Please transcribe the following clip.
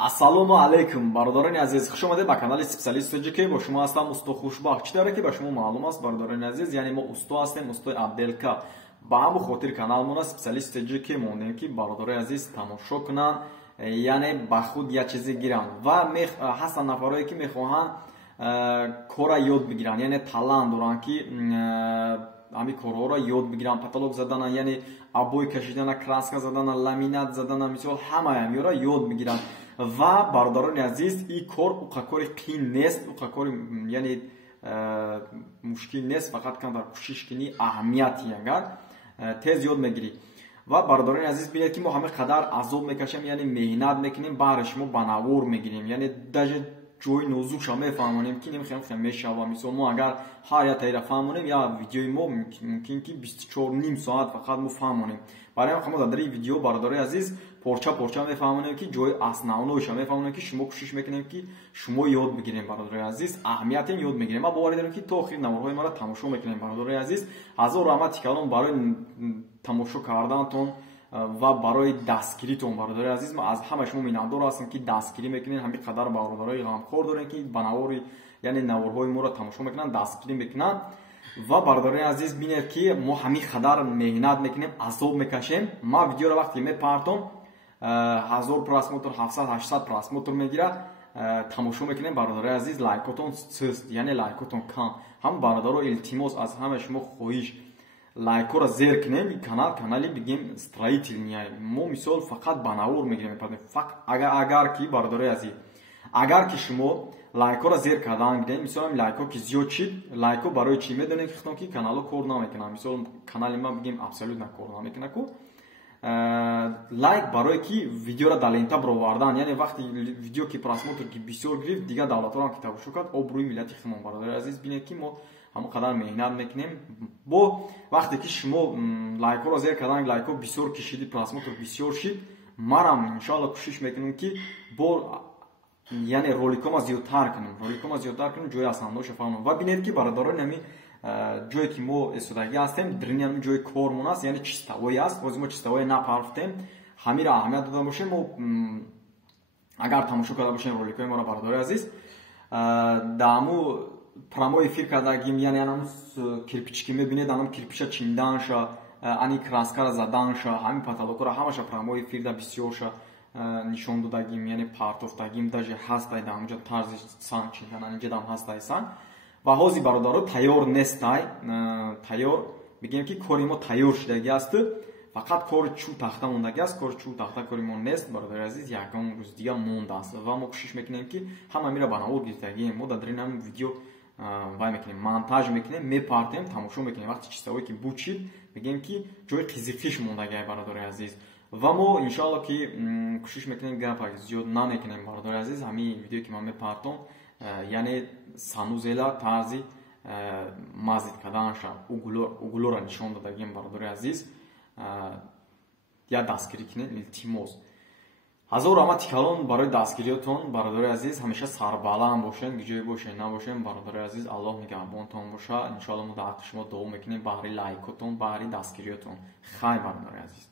Ассалому алейкум, бародарони азиз, хуш омадед ба канали Специалист ҷк. Бо шумо ҳастам усто Хушбахт. Чӣ дара ки ба шумо маълум аст, бародарони азиз, яъне мо усто ҳастем, устои Абделка. Ба ҳамон хотир каналмона Специалист ҷк монем ки бародарони азиз тамошо кунанд, яъне ба худ як чизе гиранд ва ҳастанд нафарое ки мехоҳанд кора ёд бигиранд, яъне талант доранд ки ҳамин корҳоро ёд бигиранд, потолок задана, яъне обой кашидана, краска задана, ламинат задана, мисол ҳамаи ҳамиёро ёд бигиранд. Ва бародарони азиз, ин кор уқакори қиин нест, уқакори яъне мушкил нест, фақат кам дар кӯшиш кунӣ, аҳамияти агар тез ёд мегирӣ. Ва бародарони азиз, бинед ки мо ҳама қадар азоб мекашем, яъне меҳнат мекунем, баъре шумо ба навор мегирем, яъне даже ҷои нозукша мефаҳмонем ки немехоҳем хеле мешава. Мисол мо агар ҳар як таира фаҳмонем, я видеои мо мумкин ки 24 ним соат фақат мо фаҳмонем. Барои ҳамин мо дар ин видео бародарони азиз порча мефаҳмонем ки ҷои основноиша мефаҳмонем ки шумо кӯшиш мекунем ки шумо ёд бигирем. Бародарони азиз, аҳамиятен ёд мегирем. Ма боварӣ дорем ки то охир наворҳои маро тамошо мекунем. бародарони азиз, ҳазору раҳмати калон барои тамошо кардантон ва барои дастгиритон. бародарони азиз, мо аз ҳама шумо миннатдор ҳастем ки дастгирӣ мекунед. ҳамин қадар бародарои ғамхор дорем ки ба навори яъне наворҳои моро тамошо мекунанд, дастгирӣ мекунанд. ва бародарони азиз, бинед ки мо ҳамин қадар меҳнат мекунем, азоб мекашем. ма видеоро вақте мепартом 1000 просмотр, 700-800 просмотр мегирад, тамошо мекунем. бародарони азиз, лайкотон суст, яъне лайкотон кам. ҳам бародаро илтимос аз ҳама шумо хоҳиш, лайкора зер кунем. Канали бигем строительный. Мо мисол фақат ба навор мегирем. Агар ки бародарони азиз, агар ки шумо лайкора зер кардан гирем, мисол лайко ки зиёд шид, лайко барои чӣ медонем ки канало кор намекунад. Мисол канали ма бигем абсолютно кор намекунад ку. Лайк барои ки видеоро дар лента бировардан, яъне вақти видео ки просмотр ки бисёр гирифт, дигар давлатҳоам ки тамошо кард, обрӯи миллати худмон. бародари азиз, бинед ки мо ҳамон қадар меҳнат мекунем. Бо вақте ки шумо лайкоро зер кардан, лайко бисёр кишиди, просмотр бисёр шид, марам иншоалло кӯшиш мекунем ки бо яъне роликома зиёдтар кунем, ҷои асандоша фаҳмон. Ва бинед ки бародарони ҳамин ҷое ки мо эстодагӣ ҳастем, дар ин ҷои кормон аст, яъне чиставоӣ аст. ҳозир мо чиставоӣ напарафтем, ҳамиро аҳамият дода бошем. Мо агар тамошо карда бошем роликои моро, бародари азиз, дар ҳамун прамо эфир кардагим, яъне ҳамун кирпички мебинед, ҳамун кирпича чинданша, ани краскара заданша, ҳамин потолокро ҳамаша прамо эфирда бисёрша нишон додагим, яъне партофтагим, даже ҳастай дар ҳамҷо тарзи санг чиндан, инҷадам ҳастай санг. ва ҳозир бародаро тайёр нестай, тайёр бигем ки кори мо тайёр шудагӣ аст, фақат кори чӯ тахта мондаги аст. кори чӯ тахта кори мо нест, бародари азиз, ягон рӯз дигар мондааст. ва мо кӯшиш мекунем ки ҳама мира ба навор гирифтагием. мо дар ин ҳамин видео вай мекунем, монтаж мекунем, мепартем, тамошо мекунем. вақти чистовое ки буд шид, бигем ки ҷои қизиқиш мондагиай, бародари азиз. ва мо иншоалло ки кӯшиш мекунем гапак зиёд намекунем. бародари азиз, ҳамин видео ки ман мепартом, яъне санузела тарзи мазид карданша, углора нишон додагим. бародари азиз, я дастгирӣ кунед, илтимос. ҳазору раҳмати калон барои дастгириётон. бародари азиз, ҳамеша сарбаланд бошен, гиҷоӣ бошен набошен. бародари азиз, аллоҳ нигаҳбонтон боша. иншоалло мо дар ҳаққи шумо дуо мекунем баҳри лайкотон, баҳри дастгириётон. хайр, бародари азиз.